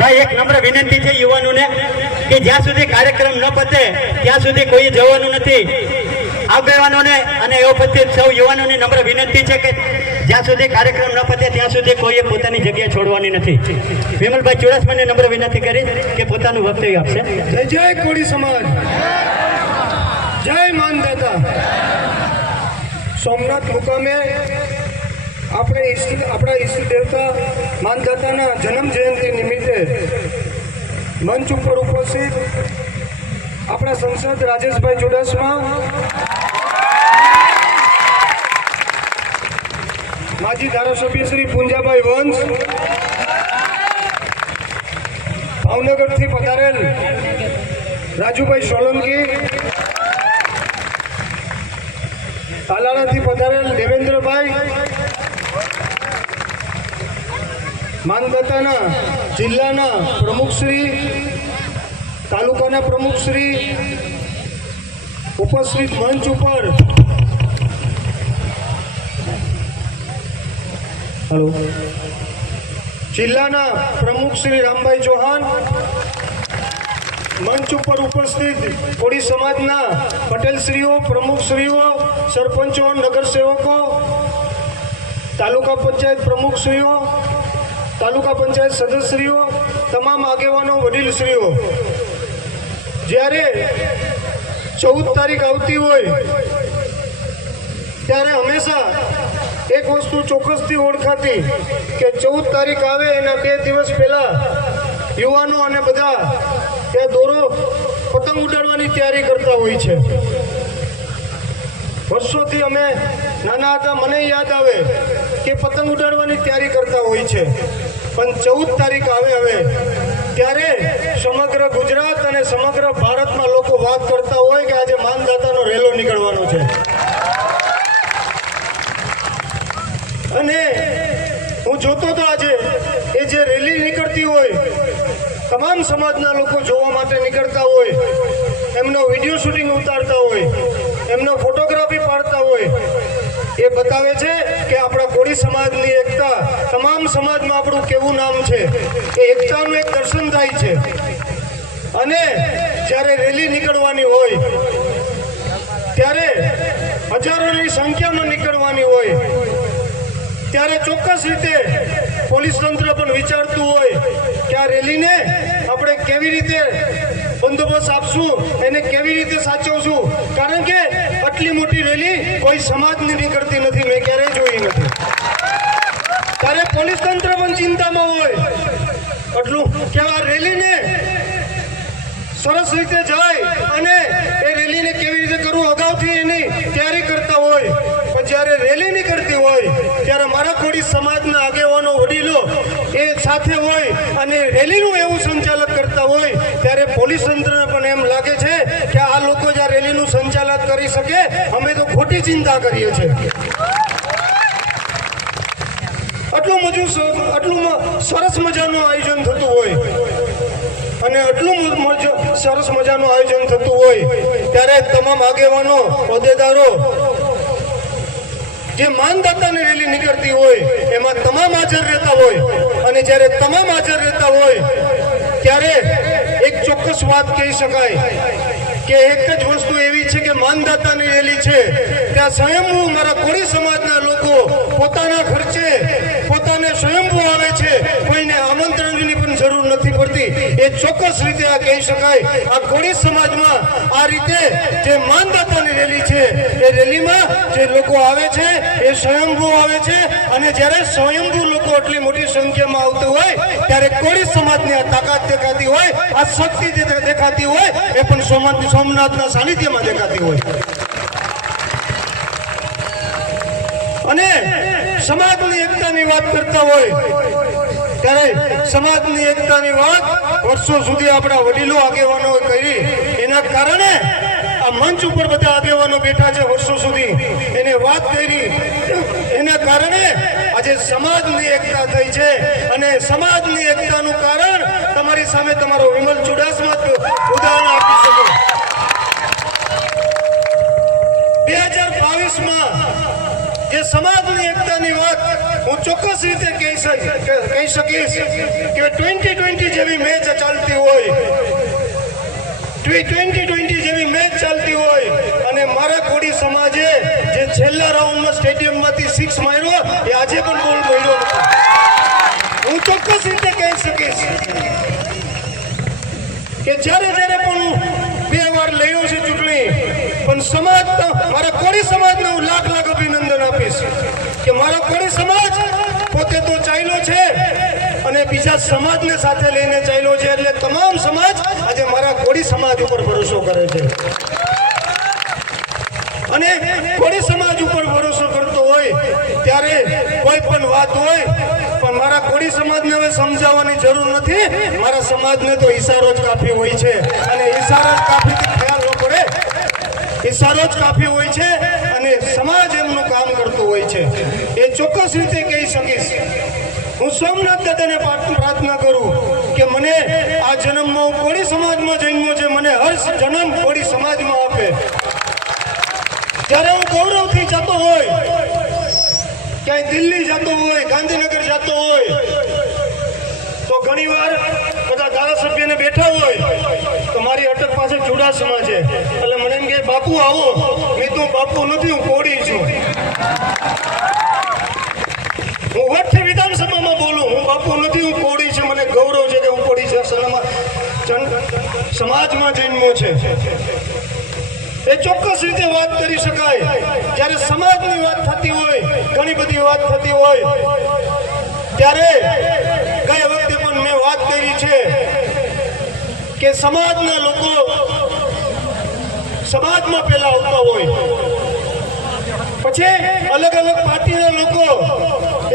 ભાઈ એક નમ્ર વિનંતી છે યુવાનોને કે જ્યાં સુધી કાર્યક્રમ ન પતે ત્યાં સુધી કોઈ જવાનું નથી. આગેવાનોને અને ઉપસ્થિત સૌ યુવાનોને નમ્ર વિનંતી છે કે જ્યાં સુધી કાર્યક્રમ ન પતે ત્યાં સુધી કોઈએ પોતાની જગ્યા છોડવાની નથી. વિમલભાઈ ચુડાસમાને નમ્ર વિનંતી કરી કે પોતાનું વક્તવ્ય આપશે. જય જય કોળી સમાજ, જય માનદાતા. સોમનાથ મુકામે આપણા ઈષ્ટ દેવતા માનદાતાના જન્મ જયંતિ નિમિત્તે મંચ ઉપર ઉપસ્થિત આપણા સંસદ રાજેશભાઈ ચુડાસમા, માજી ધારાસભ્ય શ્રી પુંજાભાઈ વંશ, ભાવનગરથી પધારેલ રાજુભાઈ સોલંકી, તાલાળાથી પધારેલ દેવેન્દ્રભાઈ, માનદાતાના જિલ્લાના પ્રમુખશ્રી, તાલુકાના પ્રમુખશ્રી, ઉપસ્થિત મંચ ઉપર જિલ્લાના પ્રમુખ શ્રી રામભાઈ ચૌહાણ, મંચ ઉપર ઉપસ્થિત કોળી સમાજના પટેલશ્રીઓ, પ્રમુખશ્રીઓ, સરપંચો, નગરસેવકો, તાલુકા પંચાયત પ્રમુખશ્રીઓ, તાલુકા પંચાયત સદસ્યશ્રીઓ, તમામ આગેવાનો, વડીલશ્રીઓ, જ્યારે 14 તારીખ આવતી હોય ત્યારે હંમેશા એક વસ્તુ ચોક્કસથી ઓળખાતી કે 14 તારીખ આવે એના 2 દિવસ પહેલા યુવાનો અને બધા ત્યાં દોરો પતંગ ઉડાડવાની તૈયારી કરતા હોય છે. વર્ષોથી અમે નાના હતા, મને યાદ આવે કે પતંગ ઉડાડવાની તૈયારી કરતા હોય છે. પણ 14 તારીખ આવે હવે ત્યારે સમગ્ર ગુજરાત અને સમગ્ર ભારતમાં લોકો વાત કરતા હોય કે આજે માનદાતાનો રેલો નીકળવાનો છે. અને હું જોતો તો આજે એ જે રેલી નીકળતી હોય, તમામ સમાજના લોકો જોવા માટે નીકળતા હોય, એમનો વિડીયો શૂટિંગ ઉતારતા હોય, એમનો ફોટોગ્રાફી પાડતા હોય, એ બતાવે છે કે આપણા કોળી સમાજની એકતા, તમામ સમાજમાં આપણું કેવું નામ છે, એ એકતાનું એક દર્શન થાય છે. અને જ્યારે રેલી નીકળવાની હોય ત્યારે હજારોની સંખ્યામાં નીકળવાની હોય ત્યારે ચોક્કસ રીતે પોલીસ તંત્ર પણ વિચારતું હોય કે આ રેલીને આપણે કેવી રીતે બંદોબસ્ત આપશું, એને કેવી રીતે સાચવશું. કારણ કે આટલી મોટી રેલી કોઈ સમાજની નીકળતી નથી, મેં ક્યારેય જોઈ નથી. ત્યારે પોલીસ તંત્ર પણ ચિંતામાં હોય એટલું કે આ રેલીને સરસ રીતે જાય અને એ રેલીને કેવી રીતે કરવું, અગાઉથી એની તૈયારી કરતા હોય. પણ જ્યારે રેલી નીકળતી હોય ત્યારે મારા કોળી સમાજના આગેવાનો, વડીલો એ સાથે હોય અને રેલીનું એવું સંચાલન કરતા હોય ત્યારે પોલીસ તંત્રને પણ એમ લાગે છે કે આ લોકો જે રેલીનું સંચાલન કરી શકે, અમે તો ખોટી ચિંતા કરીએ છીએ. આટલું સરસ મજાનું આયોજન થતું હોય અને આટલું સરસ મજાનું આયોજન થતું હોય ત્યારે તમામ આગેવાનો, હોદ્દેદારો, જે માનદાતાની રેલી નીકળતી હોય એમાં તમામ હાજર રહેતા હોય. અને જ્યારે તમામ હાજર રહેતા હોય ત્યારે એક ચોક્કસ વાત કહી શકાય કે એક જ વસ્તુ એવી છે કે માનદાતાની રેલી છે ત્યાં સ્વયંભૂ મારા કોળી સમાજના લોકો પોતાના ખર્ચે પોતાને સ્વયંભૂ આવે છે, કોઈને આમંત્રણની પણ જરૂર નથી પડતી. એ ચોક્કસ રીતે આ કહી શકાય. આ કોળી સમાજમાં આ રીતે જે માનદાતાની રેલી છે એ રેલીમાં જે લોકો આવે છે એ સ્વયંભૂ આવે છે. અને જ્યારે સ્વયંભૂ લોકો આટલી મોટી સંખ્યામાં આવતું હોય ત્યારે કોળી સમાજની આ તાકાત દેખાતી હોય, આ શક્તિ દેખાતી હોય, એ પણ સોમનાથના સાનિધ્યમાં દેખાતી હોય. અને સમાજની એકતાની વાત કરતા હોય ત્યારે સમાજની એકતાની વાત વર્ષો સુધી આપણા વડીલો, આગેવાનો કરી. એના કારણે આ મંચ ઉપર બધા આગેવાનો બેઠા છે વર્ષો સુધી, એને વાત કરી. એના કારણે આજે સમાજની એકતા થઈ છે. અને સમાજની એકતાનું કારણ તમારી સામે તમારો વિમલ ચુડાસમા ઉદાહરણ આપી શકો. 2022માં જે સમાજની એકતાની વાત હું ચોક્કસ રીતે કહી શકીશ કે 2020 જેવી T20 જેવી મેચ ચાલતી હોય અને મારા કોળી સમાજે જે છેલ્લા રાઉન્ડમાં સ્ટેડિયમમાંથી 6 માર્યો એ આજે પણ બોલ મળ્યો નથી. હું ચોક્કસ રીતે કહી શકીશ કે જ્યારે પણ 2 વાર લડ્યો છે ચૂંટણી, પણ સમાજ મારા કોળી સમાજને હું લાખ અભિનંદન આપીશ કે મારો કોળી સમાજ પોતે તો ચાલ્યો છે અને બીજા સમાજને સાથે લઈને ચાલ્યો છે. એટલે તમામ સમાજ આજે મારા કોળી સમાજ ઉપર ભરોસો કરે છે અને કોળી સમાજ ઉપર ભરોસો કરતો હોય ત્યારે કોઈ પણ વાત હોય, પણ મારા કોળી સમાજને હવે સમજાવવાની જરૂર નથી. મારા સમાજને તો ઈશારો જ કાફી હોય છે અને ઈશારો જ કાફીથી ખ્યાલ ન પડે. ઈશારો જ કાફી હોય છે અને સમાજ એમનું કામ કરતું હોય છે. એ ચોક્કસ રીતે કહી શકીશ. હું સોમનાથ દાદાને પ્રાર્થના કરું કે મને આ જન્મમાં હું કોળી સમાજમાં જન્મ્યો છે, મને હર જન્મ કોળી સમાજમાં આપે. જ્યારે હું ગૌરવથી જતો હોય, ક્યાંય દિલ્હી જતો હોય, ગાંધીનગર જતો હોય, તો ઘણીવાર બધા ધારાસભ્યને બેઠા હોય તો મારી અટક પાસે ચુડાસમા છે, એટલે મને એમ કે બાપુ આવો. મેં તો બાપુ નથી, હું કોળી છું. હું વટથી વિધાનસભામાં બોલું, હું બાપુ નથી, હું કોળી છું. મને ગૌરવ છે કે હું કોળી સમાજમાં જન્મ્યો છે. એ ચોક્કસ રીતે વાત કરી શકાય. જ્યારે સમાજની વાત થતી હોય, ઘણી બધી વાત થતી હોય, ત્યારે ગયા વખતે પણ મેં વાત કરી છે કે સમાજના લોકો સમાજમાં પહેલા આવતા હોય, પછી અલગ પાર્ટીના લોકો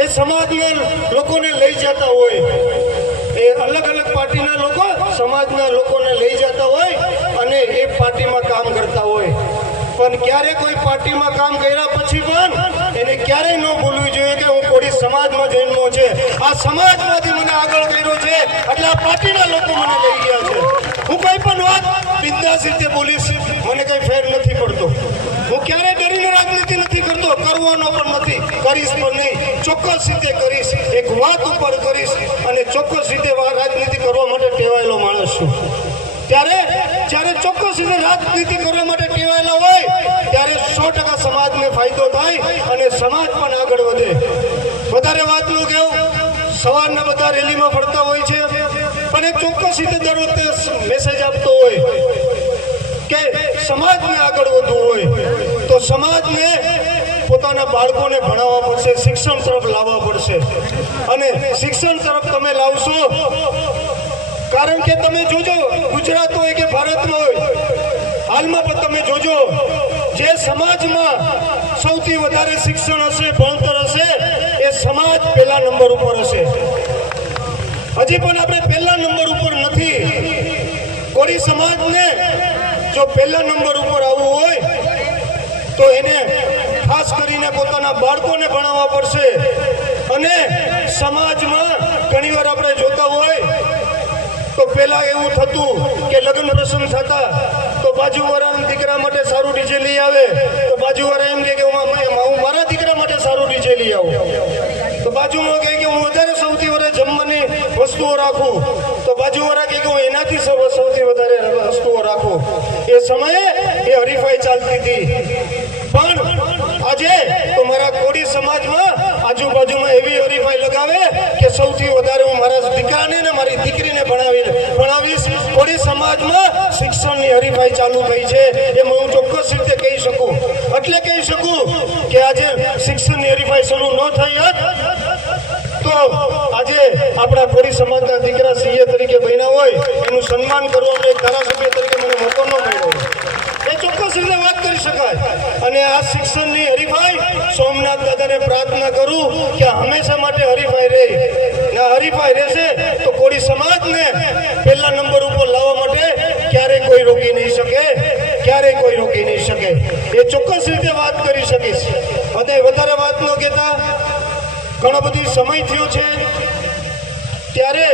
એ સમાજના લોકોને લઈ જતા હોય. એ અલગ પાર્ટીના લોકો સમાજના લોકોને લઈ જતા હોય અને એ પાર્ટીમાં કામ કરતા હોય. પણ ક્યારે કોઈ પાર્ટીમાં કામ કર્યા પછી પણ એને ક્યારેય ન ભૂલવું જોઈએ કે હું કોળી સમાજમાં જન્મ્યો છે. આ સમાજમાંથી મને આગળ કર્યો છે એટલે આ પાર્ટીના લોકો મને લઈ ગયા છે. હું કોઈ પણ વાત બિંદાસ રીતે બોલીશ, મને કઈ ફેર નથી પડતો. હું ક્યારેય ડરીને રાજનીતિ નથી કરતો, કરવાનો પણ નથી, કરીશ પણ નહીં. ચોક્કસ રીતે કરીશ, એક વાત ઉપર કરીશ અને ચોક્કસ રીતે રાજનીતિ કરવા માટે ટેવાયેલો માણસ છું. જ્યારે ચોક્કસ રીતે રાજનીતિ કરવા માટે ટેવાયેલા હોય ત્યારે 100% સમાજને ફાયદો થાય અને સમાજ પણ આગળ વધે. વધારે વાત ન કહેવું, સવારના બધા રેલીમાં ફરતા હોય છે, પણ એક ચોક્કસ રીતે દર વખતે મેસેજ આપતો હોય કે સમાજને આગળ વધવું હોય તો સમાજને પોતાના બાળકોને ભણાવવા પડશે, શિક્ષણ તરફ લાવવા પડશે. અને શિક્ષણ તરફ તમે લાવશો, કારણ કે તમે જોજો ગુજરાત હોય કે ભારતમાં હોય, હાલમાં પણ તમે જોજો જે સમાજમાં સૌથી વધારે શિક્ષણ હશે, ભણતર હશે, એ સમાજ પહેલા નંબર ઉપર હશે. હજી પણ આપણે પહેલા નંબર ઉપર નથી. કોળી સમાજને જો પહેલા નંબર ઉપર આવવું હોય તો એને ખાસ કરીને પોતાના બાળકોને ભણાવવા પડશે. અને સમાજમાં ઘણીવાર આપણે જોતા હોય તો પહેલા એવું થતું કે લગ્ન પ્રસંગ થતા તો બાજુવાળાના દીકરા માટે સારું ડીજે લઈ આવે, તો બાજુવાળા એમ કે હું મારા દીકરા માટે સારું ડીજે લઈ આવું. તો બાજુમાં કહે કે હું વધારે સૌથી વધારે જમવાની વસ્તુઓ રાખું, તો બાજુવાળા કહે કે હું એનાથી સૌથી વધારે વસ્તુઓ રાખું. એ સમયે એ હરીફાઈ ચાલતી હતી. પણ આજે તો મારા કોળી સમાજમાં આજુબાજુમાં એવી હરીફાઈ લગાવે કે સૌથી વધારે હું મારા દીકરાને ને મારી દીકરીને ભણાવીશ. કોળી સમાજમાં શિક્ષણની હરીફાઈ ચાલુ થઈ છે, એમાં હું ચોક્કસ રીતે કહી શકું. એટલે કહી શકું કે આજે શિક્ષણની હરીફાઈ શરૂ ન થઈ હોત તો આજે આપણા કોળી સમાજના દીકરા સીએ તરીકે બન્યા હોય, એનું સન્માન કરવાનો એક ધારાસભ્ય તરીકે મને મોકો ન મળ્યો. એ ચોક્કસ રીતે વાત કરી શકાય. અને આ શિક્ષણની હરીફાઈ સોમનાથ દાદાને પ્રાર્થના કરું કે હંમેશા માટે હરીફાઈ રહે. હરીફાઈ રહેશે તો કોળી સમાજને પહેલા નંબર ઉપર લાવવા માટે ક્યારેય કોઈ રોકી નહીં શકે, ક્યારેય કોઈ રોકી નહીં શકે. એ ચોક્કસ રીતે વાત કરી શકીશ. અને વધારે વાત ન કહેતા, ઘણો બધી સમય થયો છે ત્યારે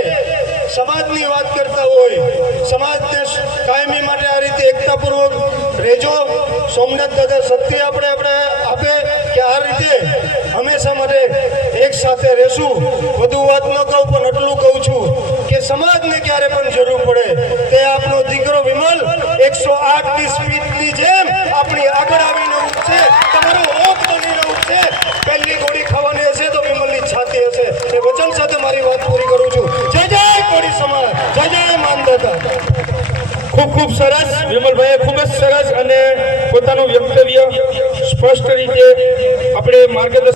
સમાજની વાત કરતા હોય, સમાજને કાયમી માટે આ રીતે એકતાપૂર્વક રહેજો. સોમનાથ દાદા શક્તિ આપણે આપે કે આ રીતે હંમેશા માટે એક સાથે રહેશું. વધુ વાત ન કહું પણ એટલું કહું છું કે સમાજને ક્યારે પણ જરૂર પડે તે આપનો દીકરો વિમલ ખૂબ સરસ વિમલભાઈએ ખૂબ જ સરસ અને પોતાનું વ્યક્તવ્ય સ્પષ્ટ રીતે આપણે માર્ગદર્શન